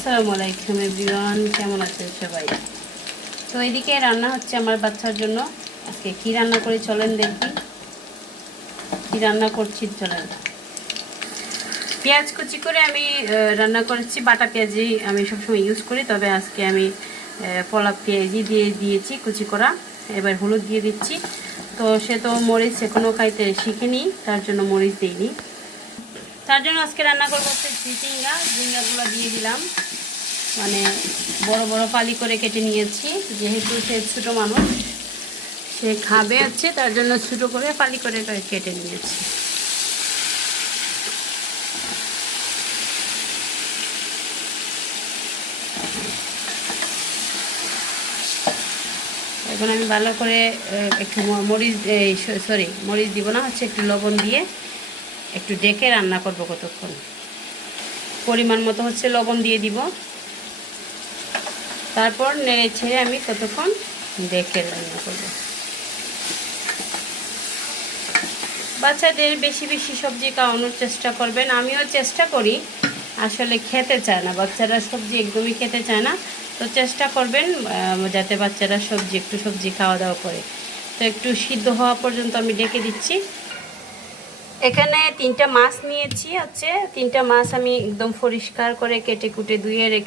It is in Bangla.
আসসালামু আলাইকুম এভরিওয়ান, কেমন আছেন সবাই? তো এদিকে রান্না হচ্ছে আমার বাচ্চার জন্য। আজকে কি রান্না করে চলেন দেখি। কি রান্না করছি চলেন। পেঁয়াজ কুচি করে আমি রান্না করেছি, বাটা পেঁয়াজই আমি সবসময় ইউজ করি, তবে আজকে আমি পলা পেঁয়াজই দিয়েছি কুচি করা। এবার হলুদ দিয়ে দিচ্ছি। তো সে তো মরিচ এখনও খাইতে শিখিনি, তার জন্য মরিচ দিইনি। তার জন্য আজকে রান্না করবো হচ্ছে ঝিঙ্গাগুলো দিয়ে দিলাম, মানে বড় বড় ফালি করে কেটে নিয়েছি, যেহেতু সে ছোটো মানুষ, সে খাবে হচ্ছে, তার জন্য ছোটো করে ফালি করে কেটে নিয়েছি। এখন আমি ভালো করে একটু মরিচ দিব না, হচ্ছে একটু লবণ দিয়ে একটু ডেকে রান্না করব কতক্ষণ। পরিমাণ মতো হচ্ছে লবণ দিয়ে দিব, তারপর নেড়ে ছেড়ে আমি কতক্ষণ ডেকে রান্না করব। বাচ্চাদের বেশি বেশি সবজি খাওয়ানোর চেষ্টা করবেন, আমিও চেষ্টা করি। আসলে খেতে চায় না বাচ্চারা, সবজি একদমই খেতে চায় না। তো চেষ্টা করবেন যাতে বাচ্চারা একটু সবজি খাওয়া দাওয়া করে। তো একটু সিদ্ধ হওয়া পর্যন্ত আমি ডেকে দিচ্ছি। এখানে 3টা মাছ নিয়েছি, হচ্ছে 3টা মাছ আমি একদম পরিষ্কার করে কেটে কুটে ধুয়ে